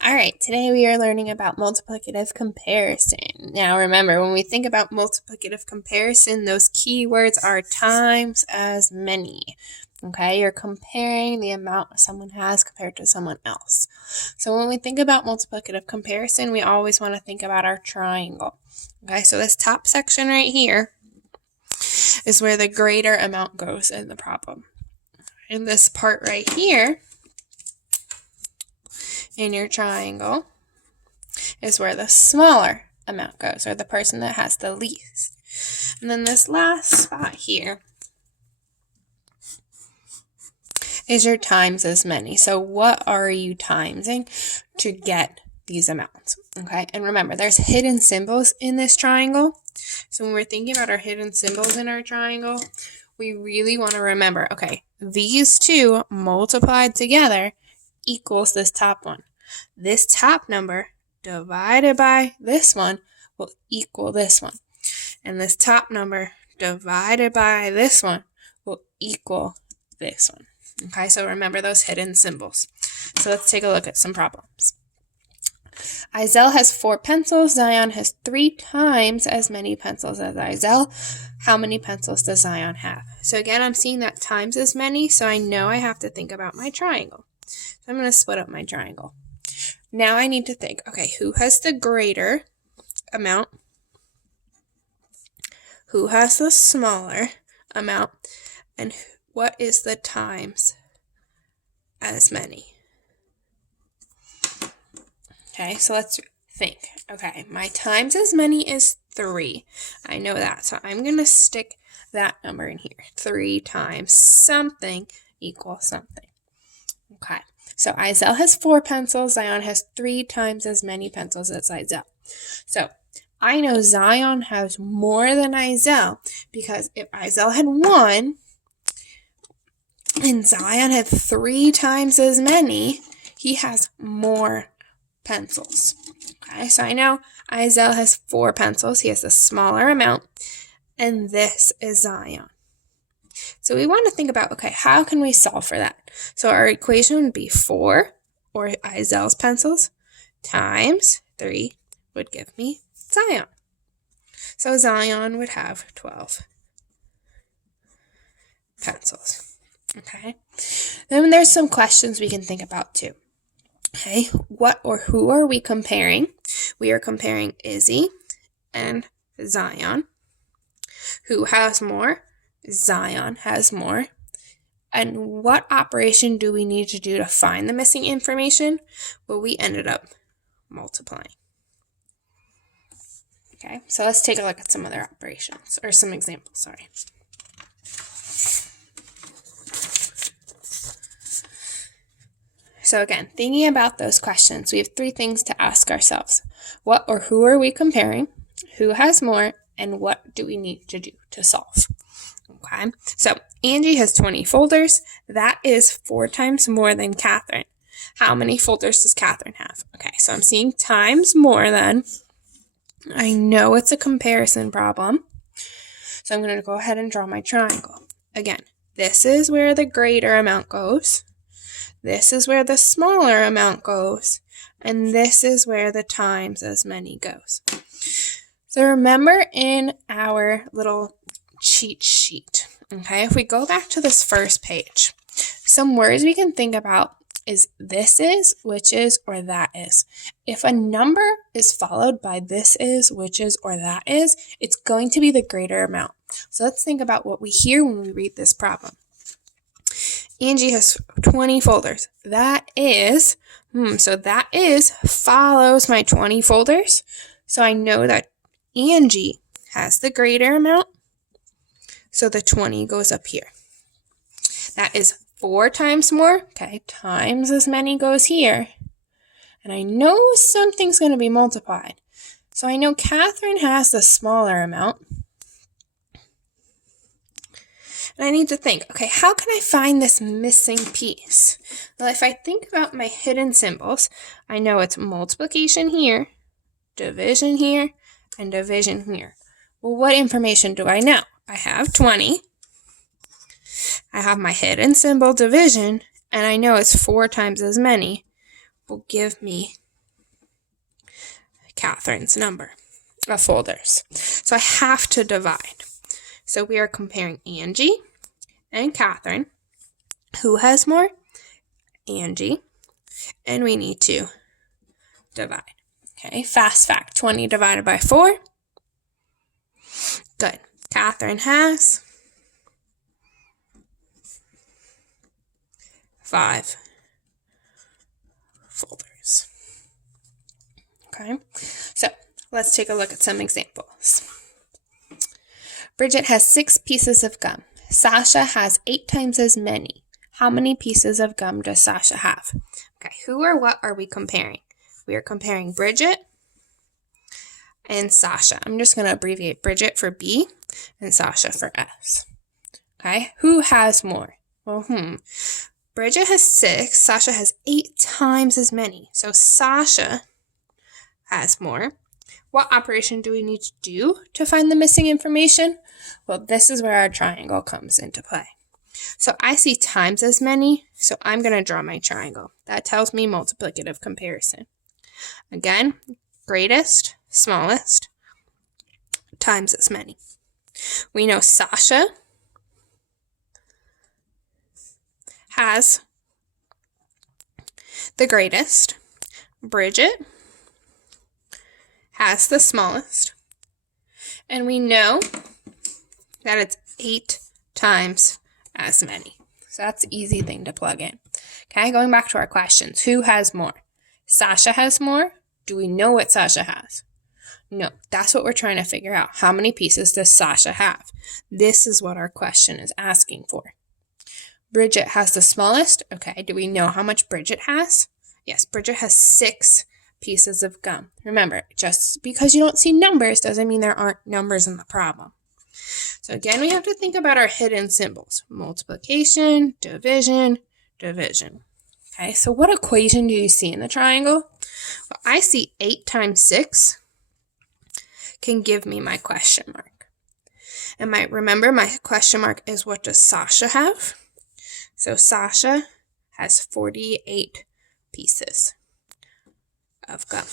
All right, today we are learning about multiplicative comparison. Now remember, when we think about multiplicative comparison, those keywords are times as many. Okay, you're comparing the amount someone has compared to someone else. So when we think about multiplicative comparison, we always want to think about our triangle. Okay, so this top section right here is where the greater amount goes in the problem. And this part right here in your triangle is where the smaller amount goes, or the person that has the least. And then this last spot here is your times as many. So what are you timesing to get these amounts? Okay, and remember, there's hidden symbols in this triangle. So when we're thinking about our hidden symbols in our triangle, we really want to remember, okay, these two multiplied together equals this top one. This top number divided by this one will equal this one. And this top number divided by this one will equal this one. Okay, so remember those hidden symbols. So let's take a look at some problems. Izel has 4 pencils. Zion has 3 times as many pencils as Izel. How many pencils does Zion have? So again, I'm seeing that times as many, so I know I have to think about my triangle. So I'm going to split up my triangle. Now I need to think, okay, who has the greater amount? Who has the smaller amount? And what is the times as many? Okay, so let's think. Okay, my times as many is 3. I know that, so I'm going to stick that number in here. 3 times something equals something. Okay, so Izel has 4 pencils. Zion has 3 times as many pencils as Izel. So I know Zion has more than Izel because if Izel had 1 and Zion had 3 times as many, he has more pencils. Okay, so I know Izel has 4 pencils. He has a smaller amount, and this is Zion. So we want to think about, okay, how can we solve for that? So our equation would be 4, or Izel's pencils, times 3 would give me Zion. So Zion would have 12 pencils. Okay, then there's some questions we can think about too. Okay, what or who are we comparing? We are comparing Izzy and Zion. Who has more? Zion has more. And what operation do we need to do to find the missing information? Well, we ended up multiplying. Okay, so let's take a look at some other operations, or some examples, sorry. So again, thinking about those questions, we have 3 things to ask ourselves. What or who are we comparing? Who has more? And what do we need to do to solve? Okay, so Angie has 20 folders. That is 4 times more than Catherine. How many folders does Catherine have? Okay, so I'm seeing times more than. I know it's a comparison problem. So I'm going to go ahead and draw my triangle. Again, this is where the greater amount goes. This is where the smaller amount goes. And this is where the times as many goes. So remember in our little cheat sheet, okay, if we go back to this first page, some words we can think about is this is, which is, or that is. If a number is followed by this is, which is, or that is, it's going to be the greater amount. So let's think about what we hear when we read this problem. Angie has 20 folders. That is, so that is follows my 20 folders. So I know that Angie has the greater amount. So the 20 goes up here. That is 4 times more. Okay, times as many goes here. And I know something's going to be multiplied. So I know Catherine has the smaller amount. And I need to think, okay, how can I find this missing piece? Well, if I think about my hidden symbols, I know it's multiplication here, division here, and division here. Well, what information do I know? I have 20. I have my hidden symbol division, and I know it's 4 times as many will give me Catherine's number of folders. So I have to divide. So we are comparing Angie and Catherine. Who has more? Angie. And we need to divide. Okay, fast fact, 20 divided by 4. Good. Catherine has 5 folders. Okay, so let's take a look at some examples. Bridget has 6 pieces of gum. Sasha has 8 times as many. How many pieces of gum does Sasha have? Okay, who or what are we comparing? We are comparing Bridget and Sasha. I'm just going to abbreviate Bridget for B and Sasha for S. Okay, who has more? Well, Bridget has 6. Sasha has 8 times as many. So Sasha has more. What operation do we need to do to find the missing information? Well, this is where our triangle comes into play. So I see times as many, so I'm going to draw my triangle. That tells me multiplicative comparison. Again, greatest, smallest, times as many. We know Sasha has the greatest. Bridget has the smallest. And we know that it's 8 times as many. So that's an easy thing to plug in. Okay, going back to our questions. Who has more? Sasha has more. Do we know what Sasha has? No, that's what we're trying to figure out. How many pieces does Sasha have? This is what our question is asking for. Bridget has the smallest. Okay, do we know how much Bridget has? Yes, Bridget has 6 pieces of gum. Remember, just because you don't see numbers doesn't mean there aren't numbers in the problem. So again, we have to think about our hidden symbols. Multiplication, division, division. Okay, so what equation do you see in the triangle? Well, I see 8 times 6 can give me my question mark. And remember, my question mark is what does Sasha have? So Sasha has 48 pieces of gum.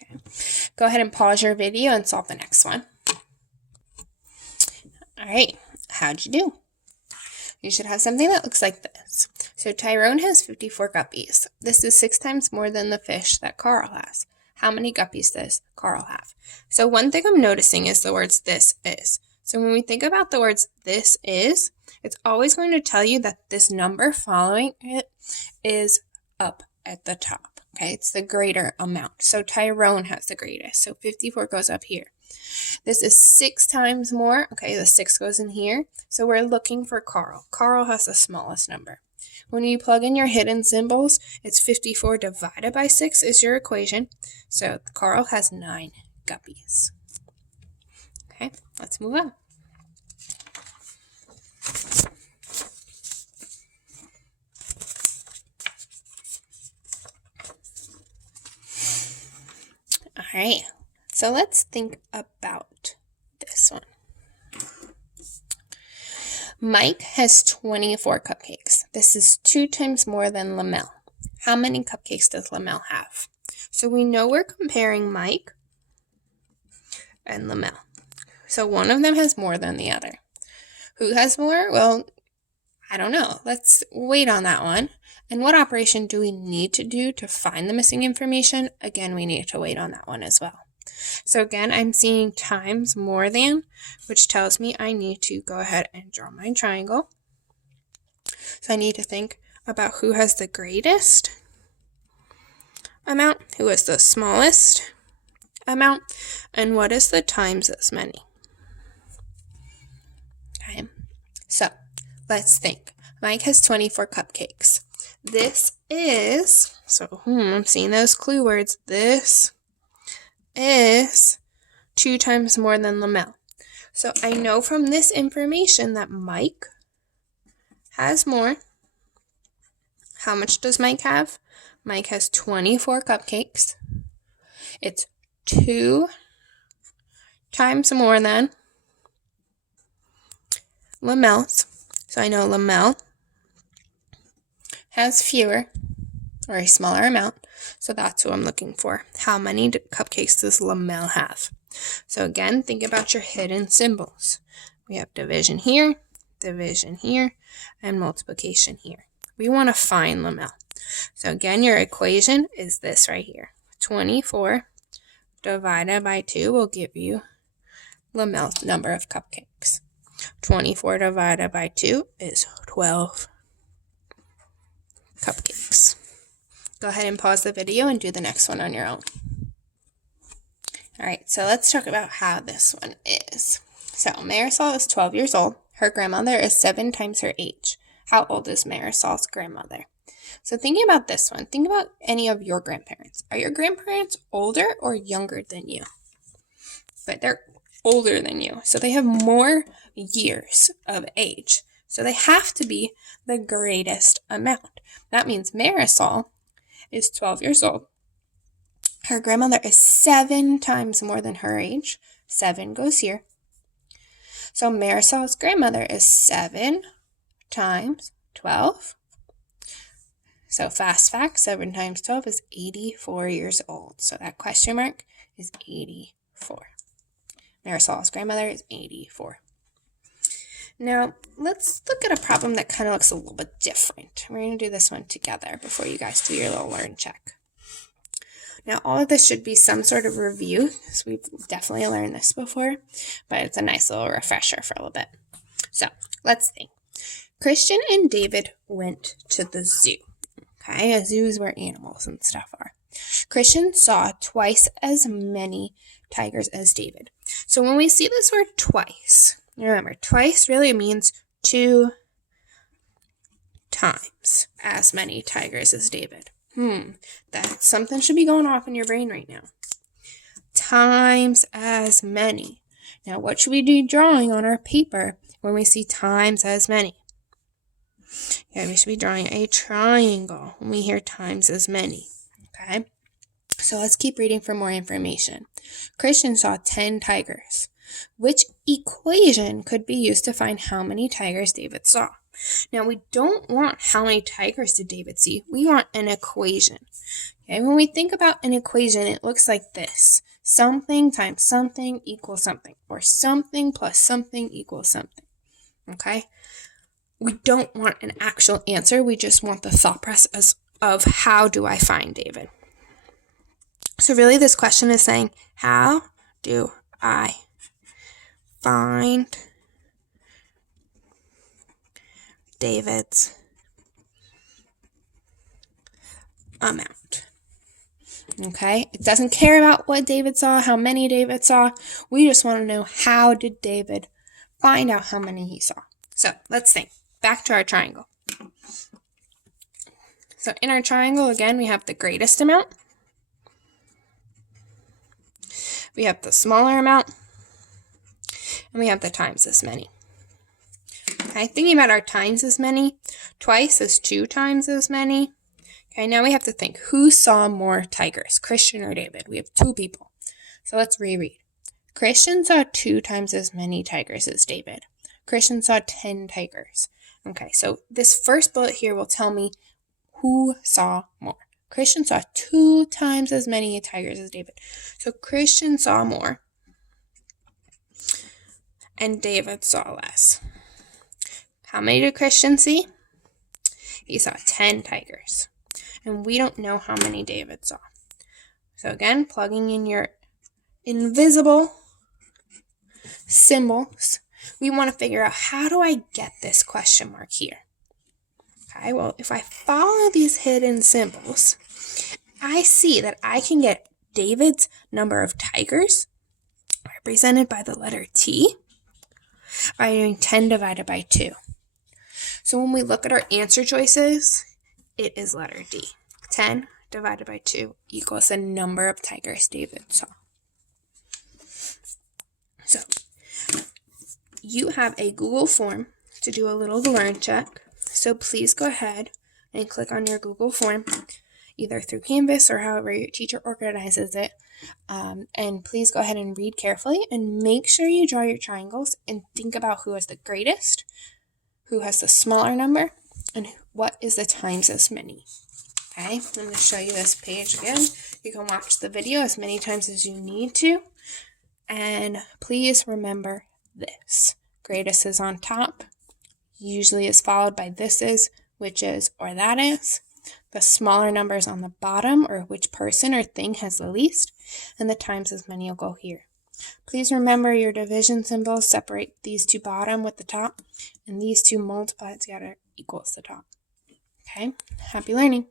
Okay. Go ahead and pause your video and solve the next one. All right, how'd you do? You should have something that looks like this. So Tyrone has 54 guppies. This is 6 times more than the fish that Carl has. How many guppies does Carl have? So one thing I'm noticing is the words this is. So when we think about the words this is, it's always going to tell you that this number following it is up at the top. Okay, it's the greater amount. So Tyrone has the greatest. So 54 goes up here. This is 6 times more. Okay, the 6 goes in here. So we're looking for Carl. Carl has the smallest number. When you plug in your hidden symbols, it's 54 divided by 6 is your equation. So Carl has 9 guppies. Okay, let's move on. All right, so let's think about this one. Mike has 24 cupcakes. This is 2 times more than Lamel. How many cupcakes does Lamel have? So we know we're comparing Mike and Lamel. So one of them has more than the other. Who has more? Well, I don't know. Let's wait on that one. And what operation do we need to do to find the missing information? Again, we need to wait on that one as well. So again, I'm seeing times more than, which tells me I need to go ahead and draw my triangle. So I need to think about who has the greatest amount, who has the smallest amount, and what is the times as many. Okay, so let's think. Mike has 24 cupcakes. This is, I'm seeing those clue words. This is 2 times more than Lamel. So I know from this information that Mike has more. How much does Mike have? Mike has 24 cupcakes. It's 2 times more than Lamel's. So I know Lamel has fewer. or a smaller amount. So that's what I'm looking for. How many cupcakes does Lamel have? So again, think about your hidden symbols. We have division here, and multiplication here. We want to find Lamel. So again, your equation is this right here. 24 divided by 2 will give you Lamel's number of cupcakes. 24 divided by 2 is 12 cupcakes. Go ahead and pause the video and do the next one on your own. All right, so let's talk about how this one is. So Marisol is 12 years old. Her grandmother is 7 times her age. How old is Marisol's grandmother? So thinking about this one, think about any of your grandparents. Are your grandparents older or younger than you? But they're older than you, so they have more years of age. So they have to be the greatest amount. That means Marisol is 12 years old. Her grandmother is 7 times more than her age. 7 goes here. So Marisol's grandmother is 7 times 12. So fast fact, 7 times 12 is 84 years old. So that question mark is 84. Marisol's grandmother is 84. Now, let's look at a problem that kind of looks a little bit different. We're going to do this one together before you guys do your little learn check. Now, all of this should be some sort of review, because we've definitely learned this before, but it's a nice little refresher for a little bit. So, let's think. Christian and David went to the zoo. Okay, a zoo is where animals and stuff are. Christian saw twice as many tigers as David. So when we see this word twice, remember, twice really means 2 times as many tigers as David. That something should be going off in your brain right now. Times as many. Now, what should we be drawing on our paper when we see times as many? Yeah, we should be drawing a triangle when we hear times as many. Okay? So let's keep reading for more information. Christian saw 10 tigers. Which equation could be used to find how many tigers David saw? Now, we don't want how many tigers did David see. We want an equation. Okay, when we think about an equation, it looks like this. Something times something equals something. Or something plus something equals something. Okay? We don't want an actual answer. We just want the thought process of how do I find David? So really this question is saying, how do I find David's amount? Okay, it doesn't care about what David saw, how many David saw. We just want to know, how did David find out how many he saw? So let's think. Back to our triangle. So in our triangle, again, we have the greatest amount. We have the smaller amount. And we have the times as many. Okay, thinking about our times as many, twice is 2 times as many. Okay, now we have to think, who saw more tigers, Christian or David? We have 2 people. So let's reread. Christian saw 2 times as many tigers as David. Christian saw 10 tigers. Okay, so this first bullet here will tell me who saw more. Christian saw 2 times as many tigers as David. So Christian saw more. And David saw less. How many did Christian see? He saw 10 tigers. And we don't know how many David saw. So again, plugging in your invisible symbols, we want to figure out, how do I get this question mark here? Okay, well, if I follow these hidden symbols, I see that I can get David's number of tigers, represented by the letter T, by doing 10 divided by 2. So when we look at our answer choices, it is letter D. 10 divided by 2 equals the number of tigers David saw. So you have a Google form to do a little learn check. So please go ahead and click on your Google form, either through Canvas or however your teacher organizes it. And please go ahead and read carefully and make sure you draw your triangles and think about who is the greatest, who has the smaller number, and what is the times as many. Okay, I'm going to show you this page again. You can watch the video as many times as you need to. And please remember this. Greatest is on top, usually is followed by this is, which is, or that is. The smaller numbers on the bottom, or which person or thing has the least, and the times as many will go here. Please remember your division symbols separate these two bottom with the top, and these two multiplied together equals the top. Okay, happy learning.